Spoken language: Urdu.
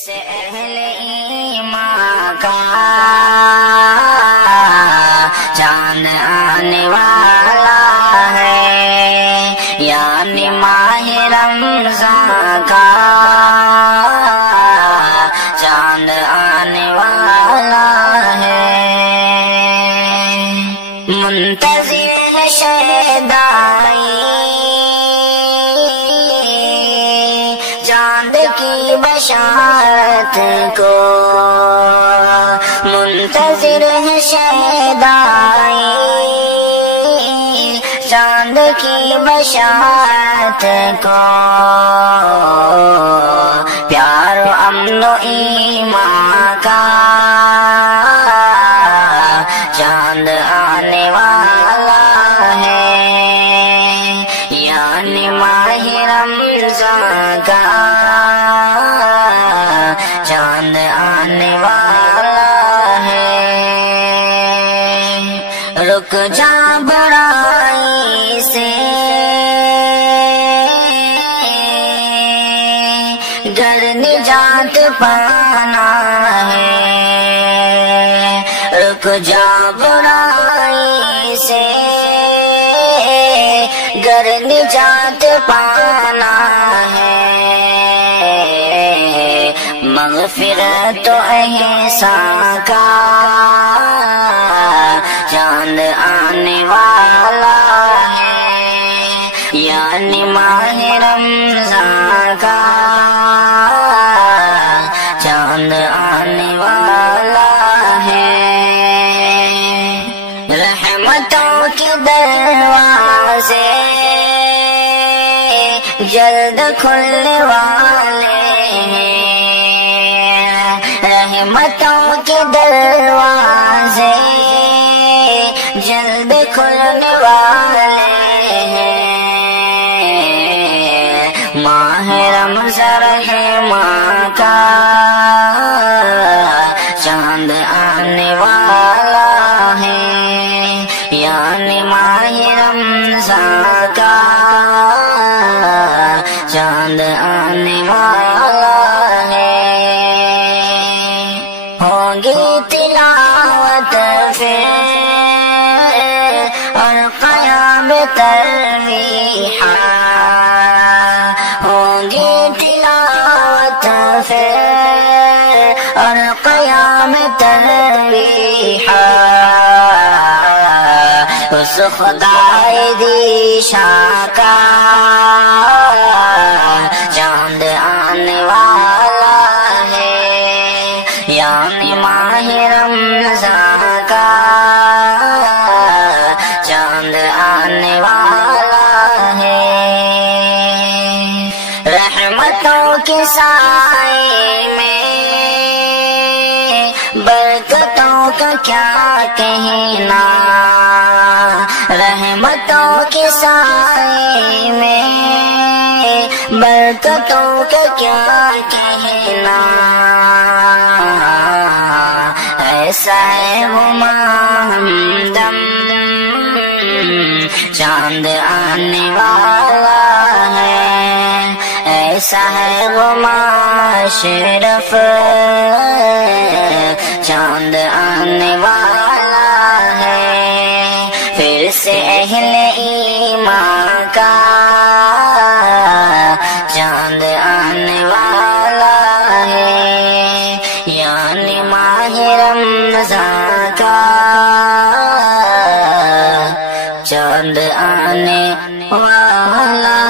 سے اہل ایمان کا چاند آنے والا ہے، یعنی ماہ رمضان کا چاند آنے والا ہے۔ منتظر ہے شیدائی چاند کی بشارت کو، منتظر ہے شیدائی چاند کی بشارت کو، پیار و امن و ایمان کا چاند آنے والا ہے، یعنی ماہ رمضان کا چاند آنے والا ہے۔ رک جا برائی سے گر نجات پانا ہے، رک جا برائی سے گر نجات پانا ہے، مغفرت و احسان کا چاند آنے والا ہے، یعنی ماہ رمضان کا چاند آنے والا ہے۔ رحمتوں کے دروازے جلد کھلنے والے ہیں، رحمتوں کے دروازے جلد کھلنے والے ہیں، ماہ رمضان رحمان کا چاند آنے والا ہے، یعنی ماہ رمضان کا چاند آنے والا ہے۔ ہوگی تلاوت پھر اور قیام تراویح، ہوگی تلاوت پھر اور قیام تراویح، اس خدائے دی شان کا چاند آنے والا ہے، یعنی ماہ رمضان کا چاند آنے والا ہے۔ رحمتوں کے سائے میں برکتوں کا کیا کہنا، رحمتوں کے سائے میں برکتوں کا کیا کہنا، ایسا ہے وہ ہمدم چاند آنے والا ہے، ایسا ہے وہ اشرف چاند آنے والا ہے، پھر سے اہل ایمان کا چاند آنے والا ہے، یعنی ماہ رمضان کا چاند آنے والا